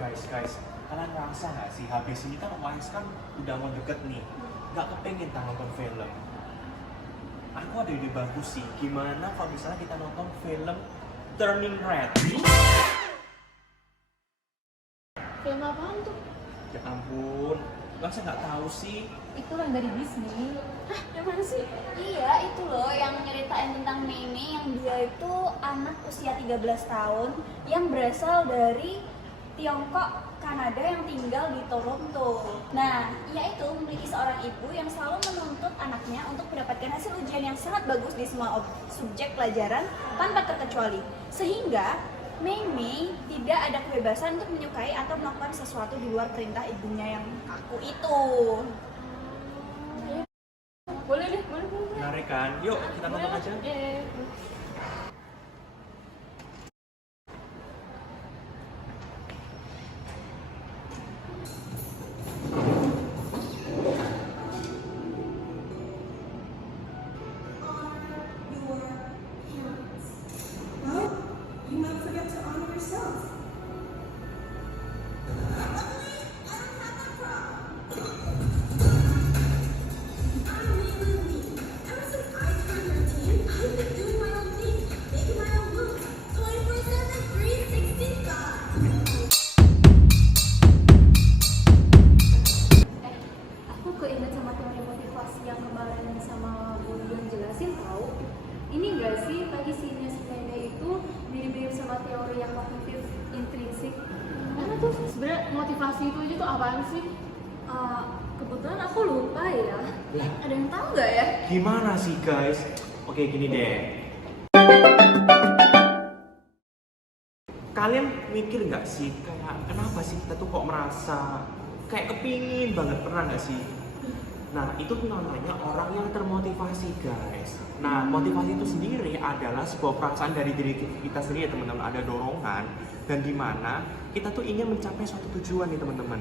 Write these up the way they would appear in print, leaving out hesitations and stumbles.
Guys, kalian ngerasa nggak sih habis ini kan UAS kan udah mau deket nih, nggak kepengen nonton film. Aku ada ide bagus sih, gimana kalau misalnya kita nonton film Turning Red? Film apaan tuh? Ya ampun, masa nggak tahu sih? Itu yang dari Disney. Hah, yang mana sih? Iya, itu loh yang nyeritain tentang Meme yang dia itu anak usia 13 tahun yang berasal dari Tiongkok, Kanada yang tinggal di Toronto. Nah, ia itu memiliki seorang ibu yang selalu menuntut anaknya untuk mendapatkan hasil ujian yang sangat bagus di semua subjek pelajaran tanpa terkecuali. Sehingga Meme tidak ada kebebasan untuk menyukai atau melakukan sesuatu di luar perintah ibunya yang kaku itu. Boleh deh, boleh. Menarik kan? Yuk kita nonton aja. You might forget to honor yourself. Aku keinget sama teori motivasi yang kemarin sama Bu yang jelasin tahu. Ini enggak sih tadi scene-nya sebenarnya itu mirip-mirip sama teori yang kognitif intrinsik. Karena tuh sebenarnya motivasi itu aja tuh apaan sih? Kebetulan aku lupa ya. Lah. Ada yang tahu nggak ya? Gimana sih guys? Oke gini deh. Kalian mikir nggak sih kayak kenapa sih kita tuh kok merasa kayak kepingin banget, pernah nggak sih? Nah itu tuh namanya orang yang termotivasi guys. Nah motivasi itu sendiri adalah sebuah perasaan dari diri kita sendiri ya teman-teman. Ada dorongan dan dimana kita tuh ingin mencapai suatu tujuan nih teman-teman.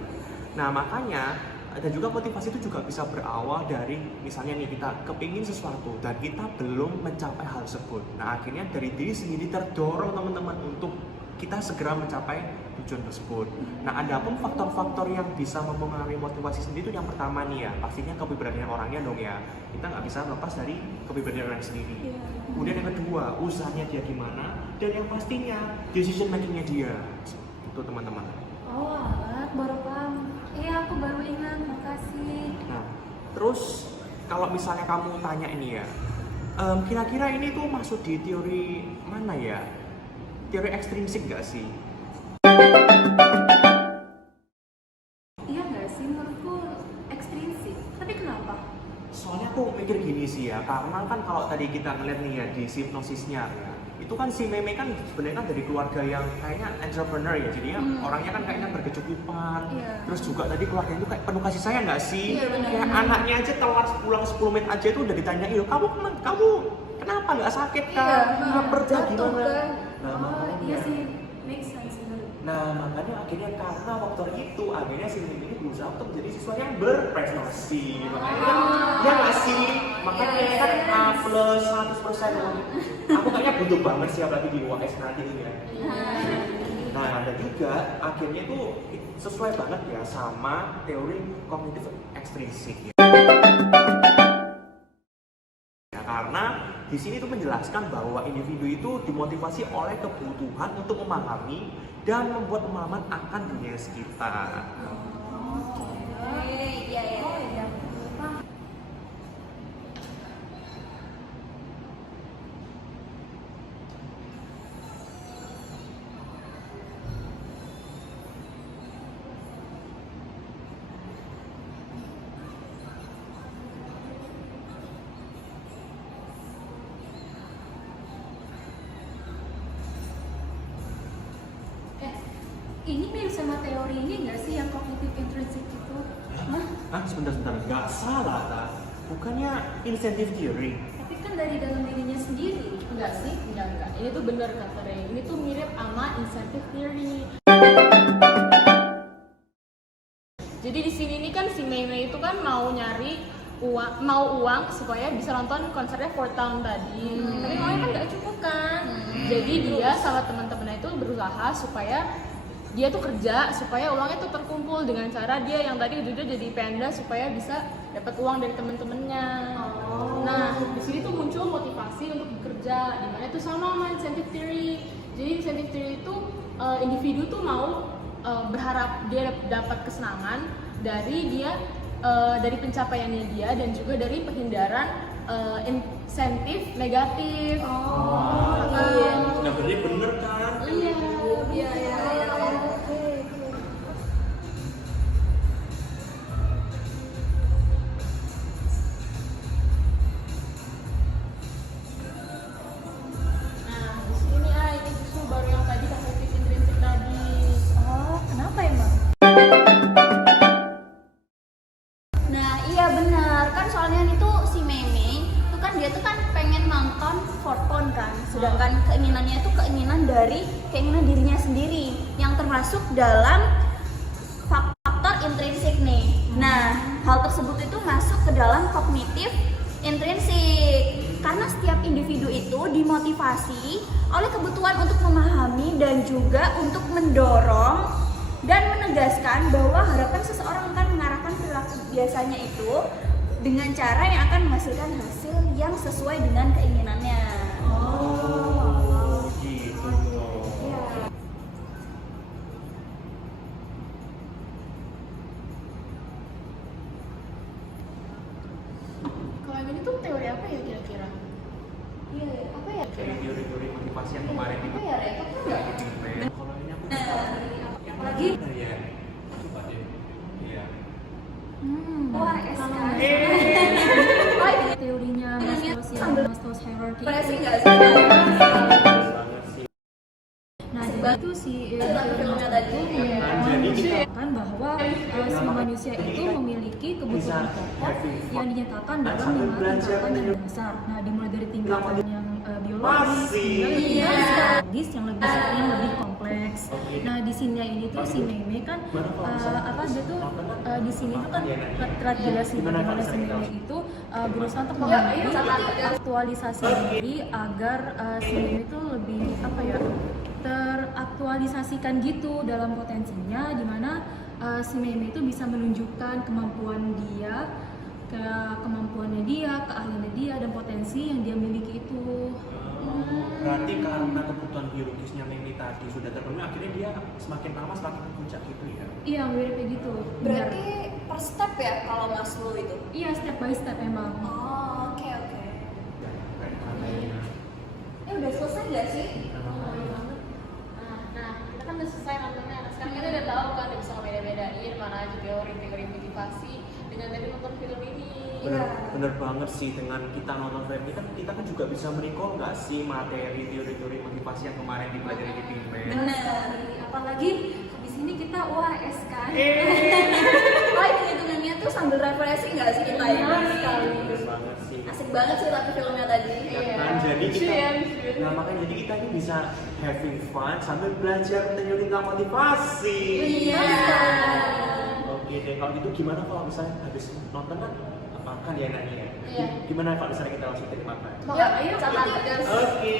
Nah makanya dan juga motivasi itu juga bisa berawal dari misalnya nih kita kepingin sesuatu dan kita belum mencapai hal tersebut. Nah akhirnya dari diri sendiri terdorong teman-teman untuk kita segera mencapai tujuan tersebut. Nah ada pun faktor-faktor yang bisa mempengaruhi motivasi sendiri itu yang pertama nih ya pastinya kepribadian orangnya dong ya. Kita nggak bisa lepas dari kepribadian orang sendiri. Kemudian yang kedua usahanya dia gimana dan yang pastinya decision makingnya dia. Itu teman-teman. Oh, alat baru paham. Iya, aku baru ingat. Makasih. Nah, terus kalau misalnya kamu tanya ini ya, kira-kira ini tuh masuk di teori mana ya? Teori ekstrinsik nggak sih? Iya nggak sih, menurutku ekstrinsik. Tapi kenapa? Soalnya aku mikir gini sih ya, karena kan kalau tadi kita ngeliat nih ya di hipnosisnya ya, itu kan si Meme kan sebenarnya kan dari keluarga yang kayaknya entrepreneur ya, jadinya orangnya kan kayaknya berkecukupan. Iya. Terus juga tadi keluarga itu kayak penuh kasih sayang nggak sih? Iya, benar. Kayak anaknya aja telat pulang 10 menit aja itu udah ditanyain, kamu kenapa nggak sakit kan? Kerja Jatuh gimana? kan? Nah, Oh, makanya. iya sih, make sense bener. Nah, makanya akhirnya karena faktor itu, akhirnya si Meme ini berusaha untuk menjadi siswa yang berprestasi. Makanya kan, ya nggak sih? Makanya Iya, kan iya. A plus 100%. Aku kayaknya butuh banget sih apalagi di UAS nanti ini ya. Nah, ada juga akhirnya itu sesuai banget ya sama teori kognitif ekstrinsik ya. Ya, karena di sini tuh menjelaskan bahwa individu itu dimotivasi oleh kebutuhan untuk memahami dan membuat pemahaman akan dunia sekitar. Iya, iya. Oh, iya. Ini mirip sama teori ini nggak sih yang kognitif intrinsik itu? Sebentar, nggak salah tak? Bukannya insentif theory? Tapi kan dari dalam dirinya sendiri. Enggak sih, enggak. Ini tuh bener kata Ray. Ini tuh mirip sama incentive theory. Jadi di sini nih kan si Meme itu kan mau nyari uang supaya bisa nonton konsernya Four Town tadi. Tapi uangnya kan nggak cukup kan. Jadi dia sama teman-temannya itu berusaha supaya dia tuh kerja supaya uangnya tuh terkumpul dengan cara dia yang tadi ujung-ujungnya jadi panda supaya bisa dapat uang dari temen-temennya. Nah, di sini tuh muncul motivasi untuk bekerja, dimana itu sama incentive theory. Jadi incentive theory itu individu tuh mau berharap dia dapat kesenangan dari dia dari pencapaiannya dia dan juga dari penghindaran insentif negatif. Iya. Nah berarti bener kan? Iya. Nah, di sini ini justru baru yang tadi kognitif intrinsik tadi. Oh, kenapa emang? Nah, iya benar. Kan soalnya itu si Meme, itu kan dia tuh kan pengen nonton for fun kan. Sedangkan keinginannya itu keinginan dirinya sendiri yang termasuk dalam faktor intrinsik nih. Nah, hal tersebut itu masuk ke dalam kognitif intrinsik. Karena setiap individu itu dimotivasi oleh kebutuhan untuk memahami dan juga untuk mendorong dan menegaskan bahwa harapan seseorang akan mengarahkan perilaku biasanya itu dengan cara yang akan menghasilkan hasil yang sesuai dengan keinginannya. Oh, gitu. Kalau yang ini tuh teori apa ya kira-kira? Iya, apa ya? Dari teori-teori motivasi yang kemarin di Apa ya, Rek? Apa enggak? Kalau ini aku yang Apalagi? bener ya. Coba deh. Iya. Wah, SK. Teorinya Maslow's yang Maslow's hierarchy. Presi nggak sih? Bagus banget sih. Nah, jadi itu si teori filmnya tadi. Jadi kita menyatakan bahwa semua manusia itu memiliki kebutuhan pokok yang dinyatakan dalam 5 tingkatan yang dasar. Nah, dimulai dari tingkatan yang biologis, hingga psikologis yang lebih kompleks. Nah, di sini ini tuh si Meme kan dia tuh di sini tuh kan terlihat jelas nih bagaimana si Meme itu berusaha untuk aktualisasi diri agar si Meme itu lebih teraktualisasikan gitu dalam potensinya, dimana si Meme itu bisa menunjukkan kemampuannya dia, keahliannya dia, dan potensi yang dia miliki itu. berarti karena kebutuhan biologisnya Meme tadi sudah terpenuhi, akhirnya dia semakin lama semakin ke puncak gitu ya. Iya, mirip kayak gitu. Berarti per step ya kalau Maslow itu? Iya, step by step emang. Oh, oke. Kayak Udah selesai nggak sih? Nah, kita kan udah selesai nontonnya. Nah, sekarang kita udah tahu kan, udah bisa ngebeda-bedain mana aja teori motivasi dengan tadi nonton film ini. Bener banget sih, dengan kita nonton film ini kan kita kan juga bisa merecall nggak sih materi teori-teori motivasi yang kemarin dipelajari di Pimpin. Benar. Apalagi habis ini kita UAS kan. Wah, hitung-hitungannya tuh sambil refreshing nggak sih kita ya? Bener banget sih. Asik banget sih tapi filmnya tadi. Ya kan, jadi kita, nah makanya jadi kita ini bisa having fun sambil belajar teori tentang motivasi. Iya. Oke deh, kalau gitu gimana kalau misalnya habis nonton kan makan ya Nani ya? Iya. Gimana kalau misalnya kita langsung makan? Ayo, sama Sama. Oke.